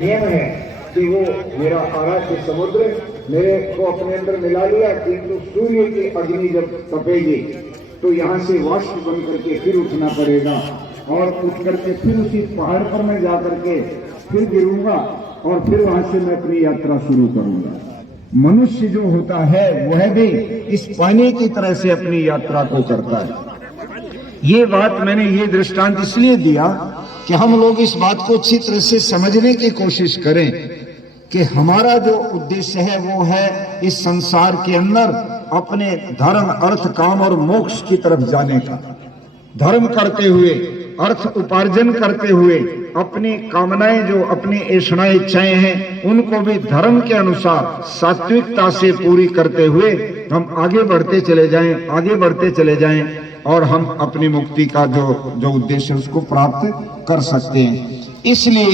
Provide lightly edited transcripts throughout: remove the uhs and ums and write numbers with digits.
नियम है कि वो मेरा आराध्य समुद्र मेरे को अपने अंदर मिला लिया, किंतु सूर्य की अग्नि जब तपेगी तो यहाँ से वाष्प बन करके फिर उठना पड़ेगा और उठ करके फिर उसी पहाड़ पर मैं जा करके फिर गिरूंगा और फिर वहां से मैं अपनी यात्रा शुरू करूंगा। मनुष्य जो होता है वह भी इस पानी की तरह से अपनी यात्रा को करता है। ये बात मैंने ये दृष्टांत इसलिए दिया कि हम लोग इस बात को अच्छी तरह से समझने की कोशिश करें कि हमारा जो उद्देश्य है वो है इस संसार के अंदर अपने धर्म, अर्थ, काम और मोक्ष की तरफ जाने का। धर्म करते हुए, अर्थ उपार्जन करते हुए, अपनी कामनाएं जो अपनी ऐषणाएं इच्छाएं हैं उनको भी धर्म के अनुसार सात्विकता से पूरी करते हुए हम आगे बढ़ते चले जाएं और हम अपनी मुक्ति का जो उद्देश्य है उसको प्राप्त कर सकते हैं। इसलिए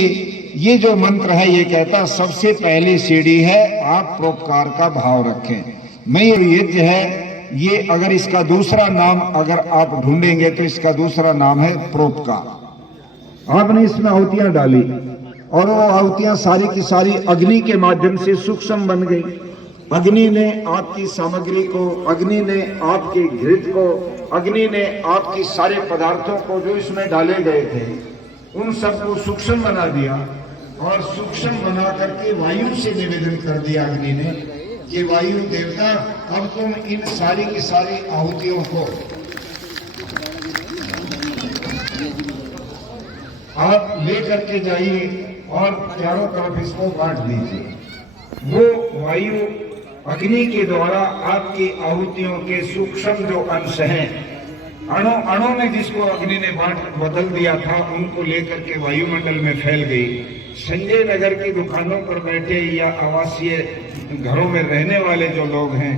ये जो मंत्र है ये कहता सबसे पहली सीढ़ी है आप परोपकार का भाव रखें। मैं ये यज्ञ है, ये अगर इसका दूसरा नाम अगर आप ढूंढेंगे तो इसका दूसरा नाम है परोपकार। आपने इसमें आहुतियां डाली और वो आहुतियां सारी की सारी अग्नि के माध्यम से सूक्ष्म बन गई। अग्नि ने आपकी सामग्री को, अग्नि ने आपके घृत को, अग्नि ने आपकी सारे पदार्थों को जो इसमें डाले गए थे उन सबको सूक्ष्म बना दिया और सूक्ष्म बना करके वायु से निवेदन कर दिया अग्नि ने कि वायु देवता अब तुम इन सारी की सारी आहुतियों को आप लेकर के जाइए और चारों तरफ इसको बांट दीजिए। वो वायु अग्नि के द्वारा आपकी आहुतियों के सूक्ष्म जो अंश हैं, अणु में जिसको अग्नि ने बदल दिया था उनको लेकर के वायुमंडल में फैल गई। संजय नगर की दुकानों पर बैठे या आवासीय घरों में रहने वाले जो लोग हैं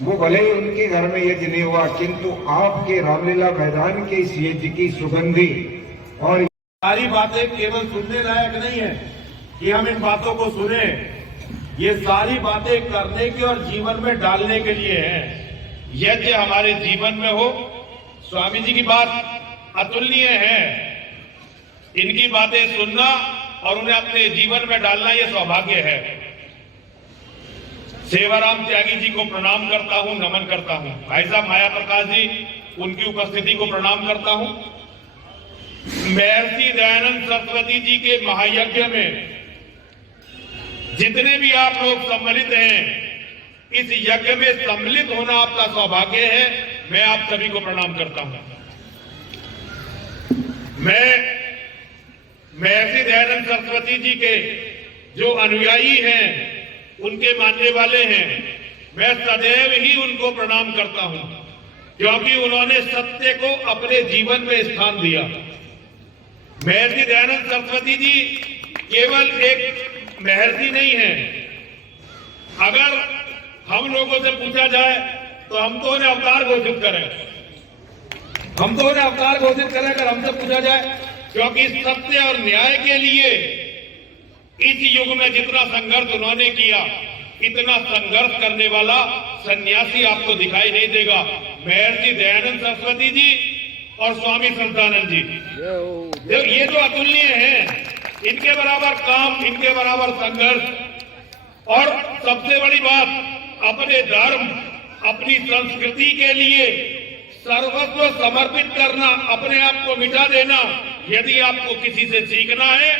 वो भले ही उनके घर में यज्ञ नहीं हुआ, किंतु आपके रामलीला मैदान के इस यज्ञ की सुगंधी और सारी बातें केवल सुनने लायक नहीं है कि हम इन बातों को सुने, ये सारी बातें करने की और जीवन में डालने के लिए है। यज्ञ हमारे जीवन में हो। स्वामी जी की बात अतुलनीय है, इनकी बातें सुनना और उन्हें अपने जीवन में डालना ये सौभाग्य है। सेवाराम त्यागी जी को प्रणाम करता हूं, नमन करता हूं। भाई साहब माया प्रकाश जी, उनकी उपस्थिति को प्रणाम करता हूं। महर्षि दयानंद सरस्वती जी के महायज्ञ में जितने भी आप लोग सम्मिलित हैं, इस यज्ञ में सम्मिलित होना आपका सौभाग्य है। मैं आप सभी को प्रणाम करता हूं। मैं महर्षि दयानंद सरस्वती जी के जो अनुयायी हैं, उनके मानने वाले हैं, मैं सदैव ही उनको प्रणाम करता हूं, क्योंकि उन्होंने सत्य को अपने जीवन में स्थान दिया। महर्षि दयानंद सरस्वती जी केवल एक महर्षि नहीं है। अगर हम लोगों से पूछा जाए तो हम तो उन्हें अवतार घोषित करें, अगर हमसे पूछा जाए, क्योंकि सत्य और न्याय के लिए इस युग में जितना संघर्ष उन्होंने किया, इतना संघर्ष करने वाला सन्यासी आपको दिखाई नहीं देगा। महर्षि दयानंद सरस्वती जी और स्वामी संतानंद जी, ये जो अतुलनीय हैं, इनके बराबर काम, इनके बराबर संघर्ष और सबसे बड़ी बात अपने धर्म, अपनी संस्कृति के लिए सर्वस्व समर्पित करना, अपने आप को मिटा देना। यदि आपको किसी से सीखना है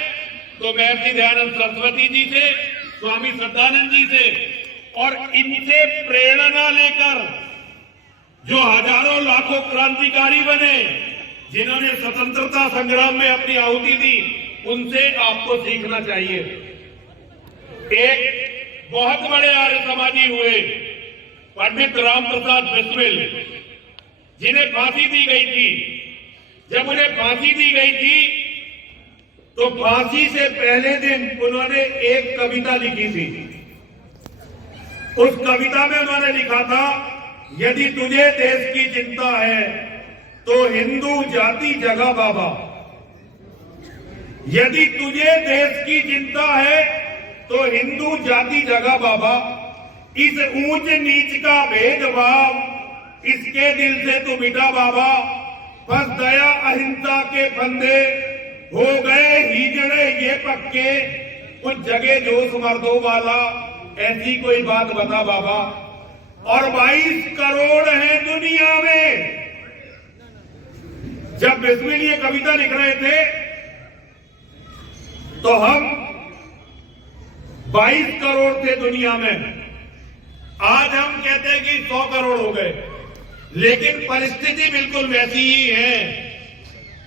तो महर्षि दयानंद सरस्वती जी से, स्वामी सदानंद जी से, और इनसे प्रेरणा लेकर जो हजारों लाखों क्रांतिकारी बने, जिन्होंने स्वतंत्रता संग्राम में अपनी आहुति दी, उनसे आपको सीखना चाहिए। एक बहुत बड़े आर्य समाजी हुए पंडित राम प्रसाद बिस्मिल, जिन्हें फांसी दी गई थी। जब उन्हें फांसी दी गई थी तो फांसी से पहले दिन उन्होंने एक कविता लिखी थी। उस कविता में उन्होंने लिखा था, यदि तुझे देश की चिंता है तो हिंदू जाति जगा बाबा। यदि तुझे देश की चिंता है तो हिंदू जाति जगा बाबा। इस ऊंच नीच का भेदभाव इसके दिल से तू मिटा बाबा। बस दया अहिंसा के फंदे हो गए हिजड़े ये पक्के, कुछ जगह जोश मर्दों वाला, ऐसी कोई बात बता बाबा। और 22 करोड़ हैं दुनिया में। जब बिस्मिल ये कविता लिख रहे थे तो हम 22 करोड़ थे दुनिया में। आज हम कहते हैं कि 100 करोड़ हो गए, लेकिन परिस्थिति बिल्कुल वैसी ही है।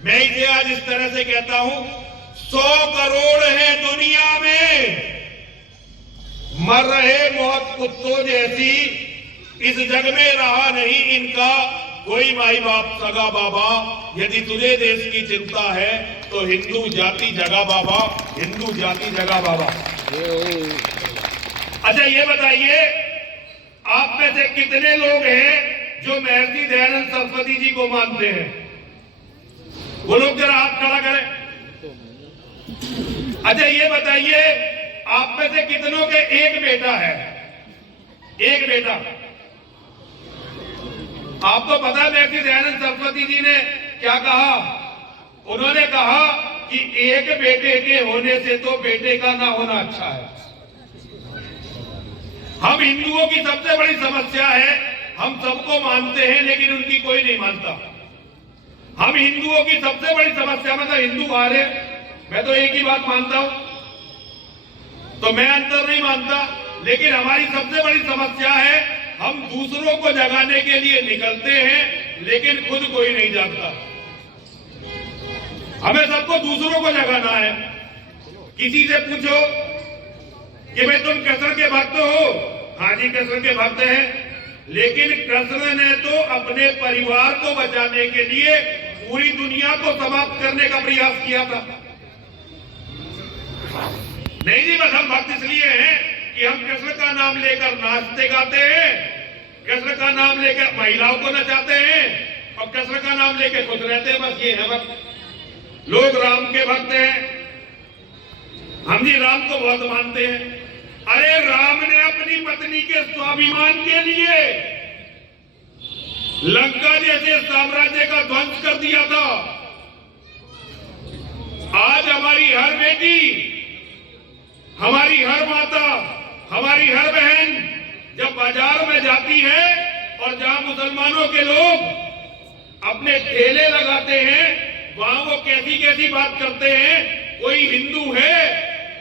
मैं इसे आज इस तरह से कहता हूं, 100 करोड़ है दुनिया में, मर रहे मौत कुत्तों जैसी। इस जग में रहा नहीं इनका कोई माई बाप सगा बाबा। यदि तुझे देश की चिंता है तो हिंदू जाति जगा बाबा, हिंदू जाति जगा बाबा। अच्छा ये बताइए, आप में से कितने लोग हैं जो महर्षि दयानंद सरस्वती जी को मानते हैं? वो लोग जरा हाथ खड़ा करें। अच्छा ये बताइए, आप में से कितनों के एक बेटा है? एक बेटा। आपको पता है महर्षि दयानंद सरस्वती जी ने क्या कहा? उन्होंने कहा कि एक बेटे के होने से तो बेटे का ना होना अच्छा है। हम हिंदुओं की सबसे बड़ी समस्या है, हम सबको मानते हैं लेकिन उनकी कोई नहीं मानता। हम हिंदुओं की सबसे बड़ी समस्या, मतलब हिंदू बाहर, मैं तो एक ही बात मानता हूं, तो मैं अंतर नहीं मानता, लेकिन हमारी सबसे बड़ी समस्या है हम दूसरों को जगाने के लिए निकलते हैं लेकिन खुद कोई नहीं जागता। हमें सबको दूसरों को जगाना है। किसी से पूछो कि भाई तुम कृष्ण के भक्त हो? हाँ जी कृष्ण के भक्त हैं, लेकिन कृष्ण ने तो अपने परिवार को बचाने के लिए पूरी दुनिया को समाप्त करने का प्रयास किया था। नहीं जी, बस हम भक्त इसलिए हैं कि हम कृष्ण का नाम लेकर नाचते गाते हैं, कृष्ण का नाम लेकर महिलाओं को नचाते हैं और कृष्ण का नाम लेकर खुश रहते हैं। बस ये है भक्त। लोग राम के भक्त हैं, हम जी राम को बहुत मानते हैं। अरे राम ने अपनी पत्नी के स्वाभिमान के लिए लंका जैसे साम्राज्य का ध्वंस कर दिया था। आज हमारी हर बेटी, हमारी हर माता, हमारी हर बहन जब बाजार में जाती है और जहां मुसलमानों के लोग अपने ठेले लगाते हैं, वहां वो कैसी कैसी बात करते हैं। कोई हिंदू है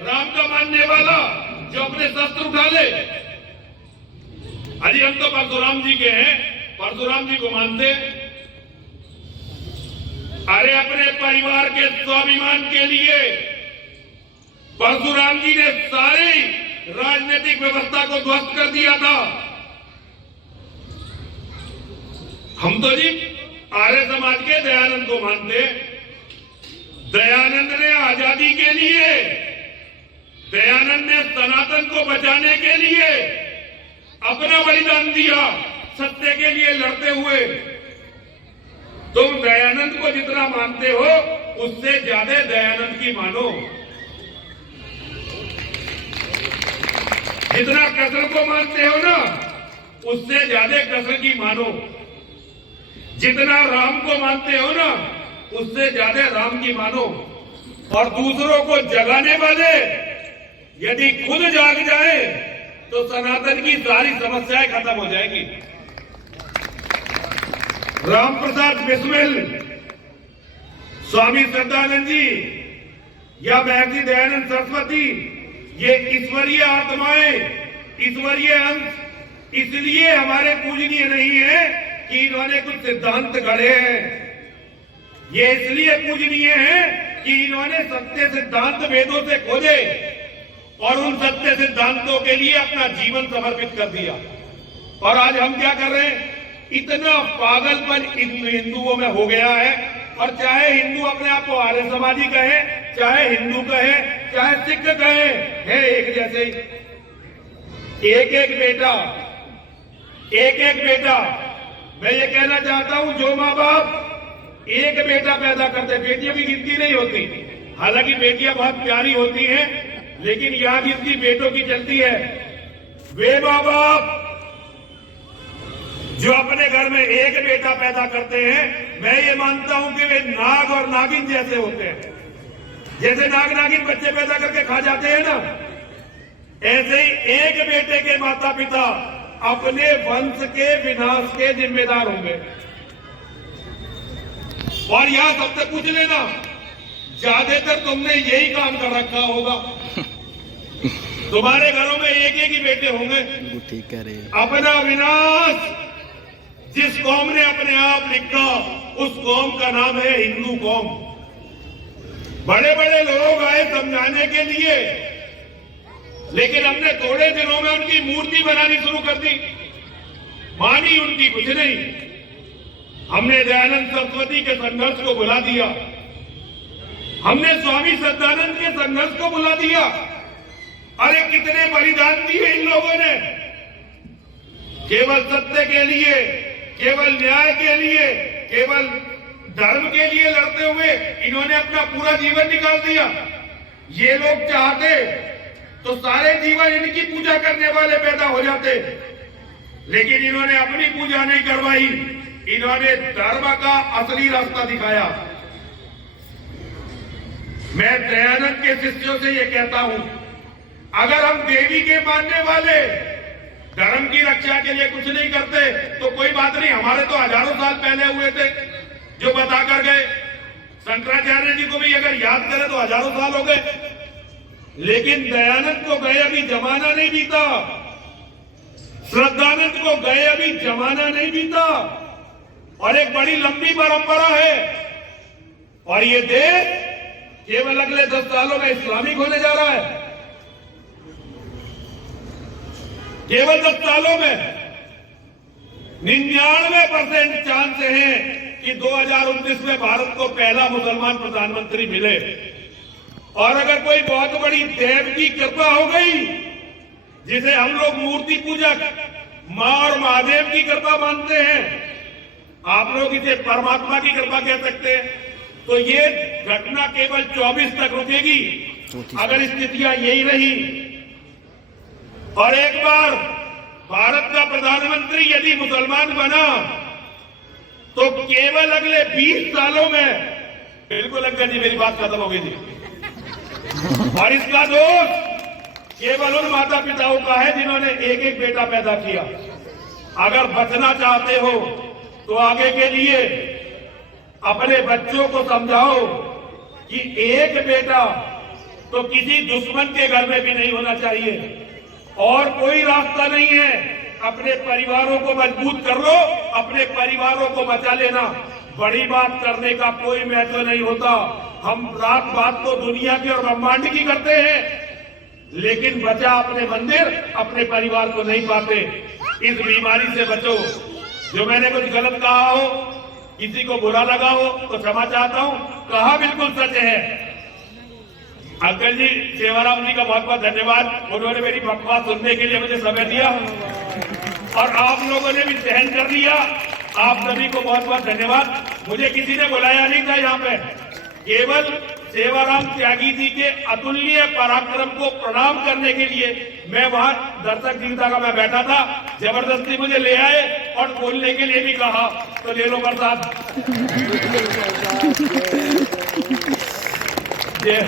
राम का मानने वाला जो अपने शस्त्र उठा ले? अजी हम तो परशुराम जी के हैं, परशुराम जी को मानते। अरे अपने परिवार के स्वाभिमान के लिए परशुराम जी ने सारी राजनीतिक व्यवस्था को ध्वस्त कर दिया था। हम तो जी आर्य समाज के दयानंद को मानते। दयानंद ने आजादी के लिए, दयानंद ने सनातन को बचाने के लिए अपना बलिदान दिया, सत्य के लिए लड़ते हुए। तुम दयानंद को जितना मानते हो उससे ज्यादा दयानंद की मानो। जितना कृष्ण को मानते हो ना, उससे ज्यादा कृष्ण की मानो। जितना राम को मानते हो ना, उससे ज्यादा राम की मानो। और दूसरों को जगाने वाले यदि खुद जाग जाए तो सनातन की सारी समस्याएं खत्म हो जाएगी। राम प्रसाद बिस्मिल, स्वामी श्रद्धानंद जी या महर्षि दयानंद सरस्वती, ये ईश्वरीय आत्माएं, ईश्वरीय अंश इसलिए हमारे पूजनीय नहीं है कि इन्होंने कुछ सिद्धांत गढ़े हैं। ये इसलिए पूजनीय है कि इन्होंने सत्य सिद्धांत वेदों से खोजे और उन सत्य सिद्धांतों के लिए अपना जीवन समर्पित कर दिया। और आज हम क्या कर रहे हैं? इतना पागलपन हिंदुओं में हो गया है। और चाहे हिंदू अपने आप को आर्य समाजी कहे, चाहे हिंदू कहे, चाहे सिख कहे, है एक जैसे ही। एक एक बेटा, एक एक बेटा। मैं ये कहना चाहता हूं, जो माँ बाप एक बेटा पैदा करते, बेटियों की गिनती नहीं होती, हालांकि बेटियां बहुत प्यारी होती हैं, लेकिन यहां गिनती बेटों की चलती है। वे माँ बाप जो अपने घर में एक बेटा पैदा करते हैं, मैं ये मानता हूं कि वे नाग और नागिन जैसे होते हैं। जैसे नाग नागिन बच्चे पैदा करके खा जाते हैं ना, ऐसे ही एक बेटे के माता पिता अपने वंश के विनाश के जिम्मेदार होंगे। और यहां सबसे पूछ लेना, ज्यादातर तुमने यही काम कर रखा होगा। तुम्हारे घरों में एक एक ही बेटे होंगे। ठीक है रे। अपना विनाश जिस कौम ने अपने आप लिखा, उस कौम का नाम है हिंदू कौम। बड़े बड़े लोग आए समझाने के लिए, लेकिन हमने थोड़े दिनों में उनकी मूर्ति बनानी शुरू कर दी, मानी उनकी कुछ नहीं। हमने दयानंद सरस्वती के संघर्ष को भुला दिया, हमने स्वामी सदानंद के संघर्ष को भुला दिया। अरे कितने बलिदान दिए इन लोगों ने, केवल सत्य के लिए, केवल न्याय के लिए, केवल धर्म के लिए लड़ते हुए इन्होंने अपना पूरा जीवन निकाल दिया। ये लोग चाहते तो सारे जीवन इनकी पूजा करने वाले पैदा हो जाते, लेकिन इन्होंने अपनी पूजा नहीं करवाई, इन्होंने धर्म का असली रास्ता दिखाया। मैं दयानंद के शिष्यों से ये कहता हूं, अगर हम देवी के मानने वाले धर्म की रक्षा के लिए कुछ नहीं करते तो कोई बात नहीं, हमारे तो हजारों साल पहले हुए थे जो बता कर गए। शंकराचार्य जी को भी अगर याद करें तो हजारों साल हो गए, लेकिन दयानंद को गए अभी जमाना नहीं बीता, श्रद्धानंद को गए अभी जमाना नहीं बीता, और एक बड़ी लंबी परंपरा है। और ये देश केवल अगले 10 सालों में इस्लामिक होने जा रहा है। केवल 10 सालों में 99% चांस है कि 2019 में भारत को पहला मुसलमान प्रधानमंत्री मिले। और अगर कोई बहुत बड़ी देव की कृपा हो गई, जिसे हम लोग मूर्ति पूजक मां और महादेव की कृपा मानते हैं, आप लोग इसे परमात्मा की कृपा कह सकते हैं, तो ये घटना केवल 24 तक रुकेगी अगर स्थितियां यही रही। और एक बार भारत का प्रधानमंत्री यदि मुसलमान बना तो केवल अगले 20 सालों में, बिल्कुल अंकल जी मेरी बात खत्म हो गई थी, और इसका दोष केवल उन माता पिताओं का है जिन्होंने एक एक बेटा पैदा किया। अगर बचना चाहते हो तो आगे के लिए अपने बच्चों को समझाओ कि एक बेटा तो किसी दुश्मन के घर में भी नहीं होना चाहिए, और कोई रास्ता नहीं है। अपने परिवारों को मजबूत कर लो, अपने परिवारों को बचा लेना। बड़ी बात करने का कोई महत्व नहीं होता। हम रात बात तो दुनिया की और ब्रह्मांड की करते हैं, लेकिन बचा अपने मंदिर, अपने परिवार को नहीं पाते। इस बीमारी से बचो। जो मैंने कुछ गलत कहा हो, किसी को बुरा लगा हो तो क्षमा चाहता हूं, कहा बिल्कुल सच है। अंकल जी सेवाराम जी का बहुत बहुत धन्यवाद, उन्होंने मेरी बकवास सुनने के लिए मुझे समय दिया, और आप लोगों ने भी सहन कर लिया। आप सभी को बहुत बहुत धन्यवाद। मुझे किसी ने बुलाया नहीं था यहाँ पे, केवल सेवाराम त्यागी जी के अतुल्य पराक्रम को प्रणाम करने के लिए मैं वहां दर्शक दीर्घा का मैं बैठा था। जबरदस्ती मुझे ले आए और बोलने के लिए भी कहा, तो ले लो प्रसाद। जय